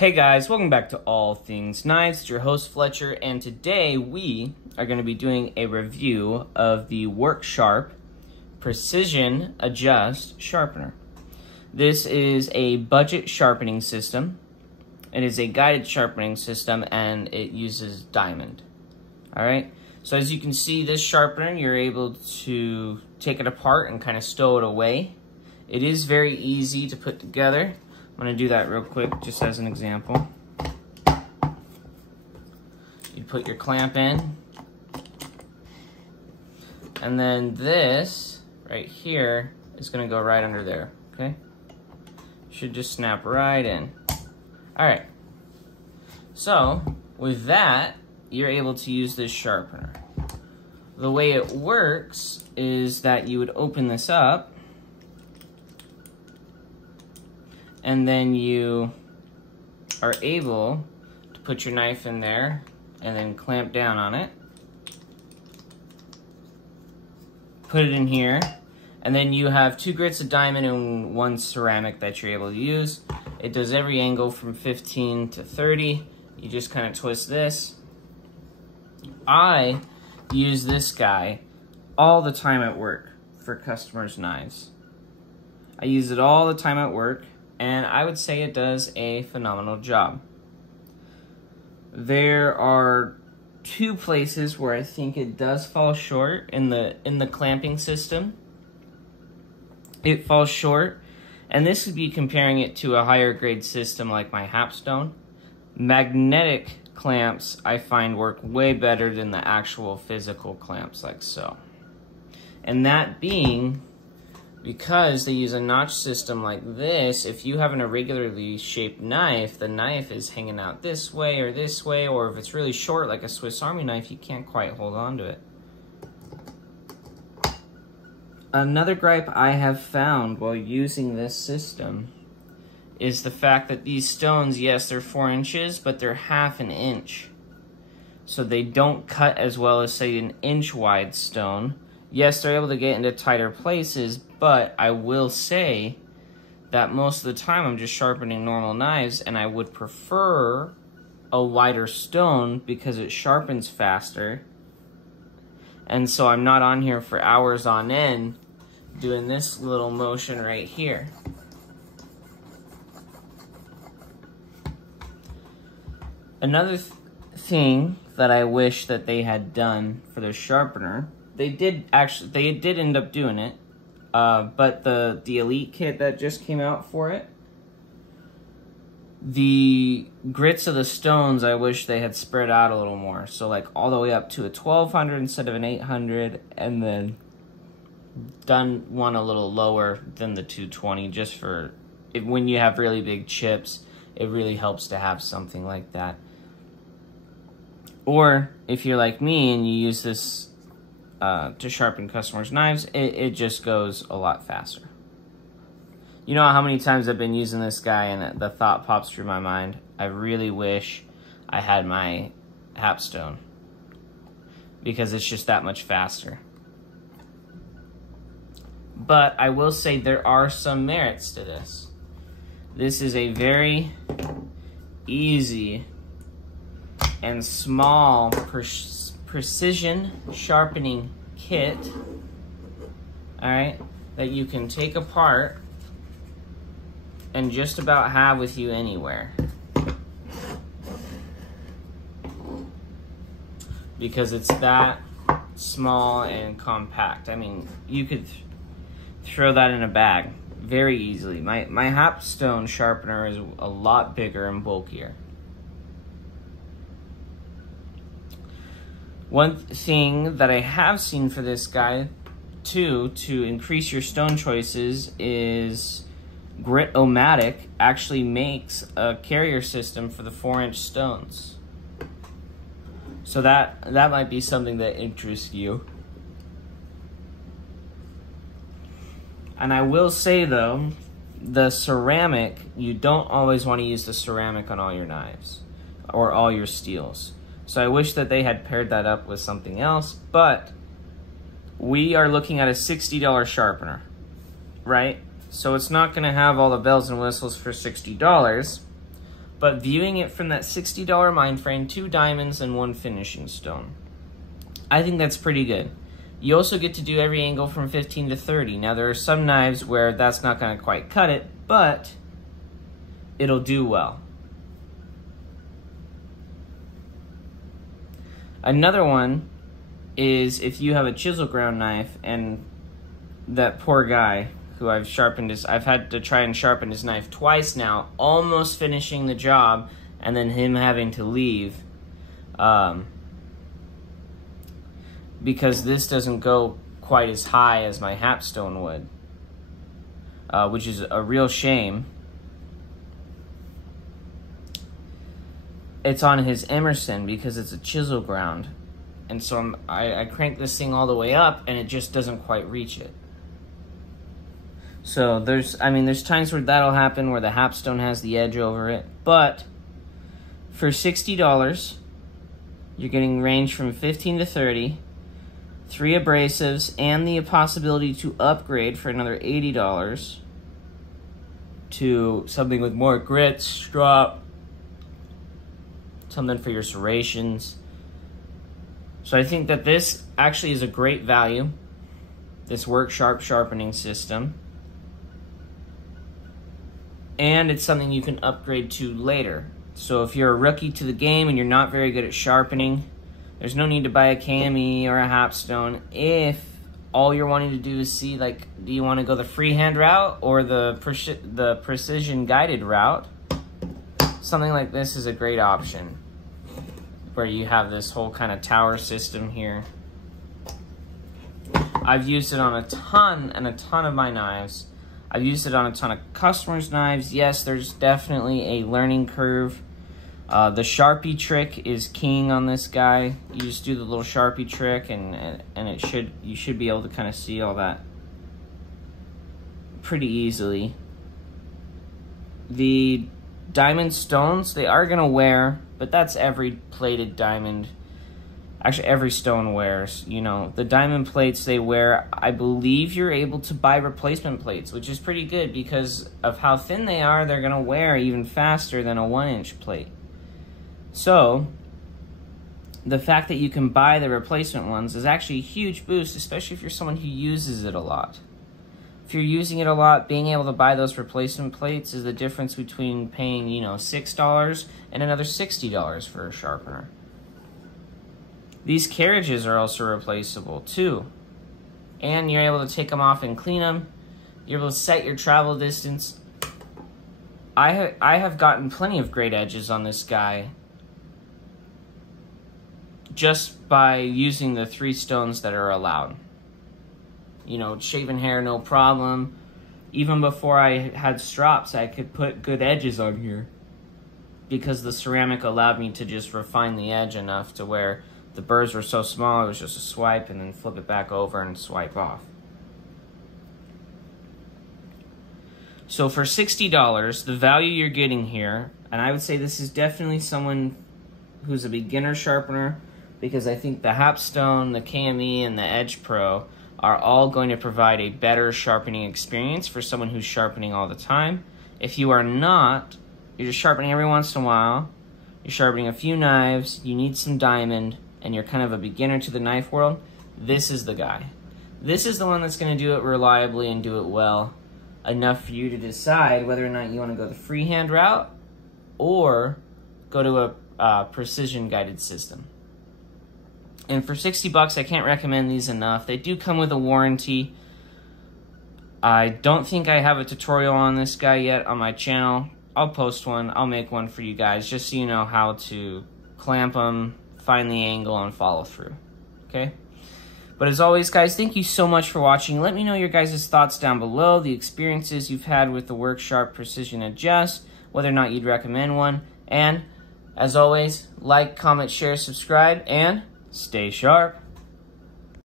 Hey guys, welcome back to All Things Knives. It's your host Fletcher, and today we are going to be doing a review of the Work Sharp Precision Adjust Sharpener. This is a budget sharpening system. It is a guided sharpening system, and it uses diamond. Alright, so as you can see, this sharpener, you're able to take it apart and kind of stow it away. It is very easy to put together. I'm going to do that real quick, just as an example. You put your clamp in, and then this right here is going to go right under there, okay? Should just snap right in. Alright, so with that, you're able to use this sharpener. The way it works is that you would open this up, and then you are able to put your knife in there and then clamp down on it. Put it in here, and then you have 2 grits of diamond and 1 ceramic that you're able to use. It does every angle from 15 to 30. You just kind of twist this. I use this guy all the time at work for customers' knives. I use it all the time at work, and I would say it does a phenomenal job. There are 2 places where I think it does fall short in the clamping system. It falls short, and this would be comparing it to a higher grade system like my Hapstone. Magnetic clamps I find work way better than the actual physical clamps like so. And that being because they use a notch system like this. If you have an irregularly shaped knife, the knife is hanging out this way, or if it's really short like a Swiss Army knife, you can't quite hold on to it. Another gripe I have found while using this system is the fact that these stones, yes, they're 4 inches, but they're ½ an inch. So they don't cut as well as, say, an inch wide stone. Yes, they're able to get into tighter places, but I will say that most of the time I'm just sharpening normal knives, and I would prefer a wider stone because it sharpens faster. And so I'm not on here for hours on end doing this little motion right here. Another thing that I wish that they had done for their sharpener, they did end up doing it, but the Elite kit that just came out for it, the grits of the stones, I wish they had spread out a little more. So like all the way up to a 1200 instead of an 800, and then done one a little lower than the 220, just for when you have really big chips, it really helps to have something like that. Or if you're like me and you use this to sharpen customers' knives, it just goes a lot faster. You know how many times I've been using this guy and the thought pops through my mind, I really wish I had my Hapstone, because it's just that much faster. But I will say there are some merits to this. This is a very easy and small precision sharpening kit, alright, that you can take apart and just about have with you anywhere. Because it's that small and compact. I mean, you could throw that in a bag very easily. My Hapstone sharpener is a lot bigger and bulkier. One thing that I have seen for this guy, too, to increase your stone choices is Grit-O-Matic actually makes a carrier system for the 4-inch stones. So that might be something that interests you. And I will say, though, the ceramic, you don't always want to use the ceramic on all your knives or all your steels. So I wish that they had paired that up with something else, but we are looking at a $60 sharpener, right? So it's not going to have all the bells and whistles for $60, But viewing it from that $60 mind frame, 2 diamonds and 1 finishing stone, I think that's pretty good. You also get to do every angle from 15 to 30. Now there are some knives where that's not going to quite cut it, but it'll do well. Another one is if you have a chisel ground knife, and that poor guy who I've had to try and sharpen his knife twice now, almost finishing the job, and then him having to leave. Because this doesn't go quite as high as my Hapstone would, which is a real shame. It's on his Emerson because it's a chisel ground, and so I crank this thing all the way up, and it just doesn't quite reach it. So there's times where that'll happen, where the Hapstone has the edge over it, but for $60, you're getting range from 15 to 30, 3 abrasives, and the possibility to upgrade for another $80 to something with more grit, strop, something for your serrations. So I think that this actually is a great value, this Work Sharp sharpening system. And it's something you can upgrade to later. So if you're a rookie to the game and you're not very good at sharpening, there's no need to buy a KME or a Hapstone. If all you're wanting to do is see, like, do you want to go the freehand route or the precision guided route, something like this is a great option, where you have this whole kind of tower system here. I've used it on a ton of my knives. I've used it on a ton of customers' knives. Yes, there's definitely a learning curve. The Sharpie trick is king on this guy. You just do the little Sharpie trick, and you should be able to kind of see all that pretty easily. The diamond stones, they are gonna wear, but that's every plated diamond. Actually, every stone wears, you know. The diamond plates they wear, I believe you're able to buy replacement plates, which is pretty good because of how thin they are. They're gonna wear even faster than a 1-inch plate. So the fact that you can buy the replacement ones is actually a huge boost, especially if you're someone who uses it a lot. If you're using it a lot, being able to buy those replacement plates is the difference between paying, you know, $6 and another $60 for a sharpener. These carriages are also replaceable too, and you're able to take them off and clean them. You're able to set your travel distance. I have gotten plenty of great edges on this guy just by using the 3 stones that are allowed. You know, shaven hair, no problem. Even before I had strops, I could put good edges on here because the ceramic allowed me to just refine the edge enough to where the burrs were so small, it was just a swipe and then flip it back over and swipe off. So for $60, the value you're getting here, and I would say this is definitely someone who's a beginner sharpener, because I think the Hapstone, the KME, and the Edge Pro are all going to provide a better sharpening experience for someone who's sharpening all the time. If you are not, you're just sharpening every once in a while, you're sharpening a few knives, you need some diamond, and you're kind of a beginner to the knife world, this is the guy. This is the one that's going to do it reliably and do it well, enough for you to decide whether or not you want to go the freehand route or go to a precision guided system. And for $60, I can't recommend these enough. They do come with a warranty. I don't think I have a tutorial on this guy yet on my channel. I'll post one. I'll make one for you guys just so you know how to clamp them, find the angle, and follow through. Okay? But as always, guys, thank you so much for watching. Let me know your guys' thoughts down below, the experiences you've had with the Work Sharp Precision Adjust, whether or not you'd recommend one. And as always, like, comment, share, subscribe, and stay sharp.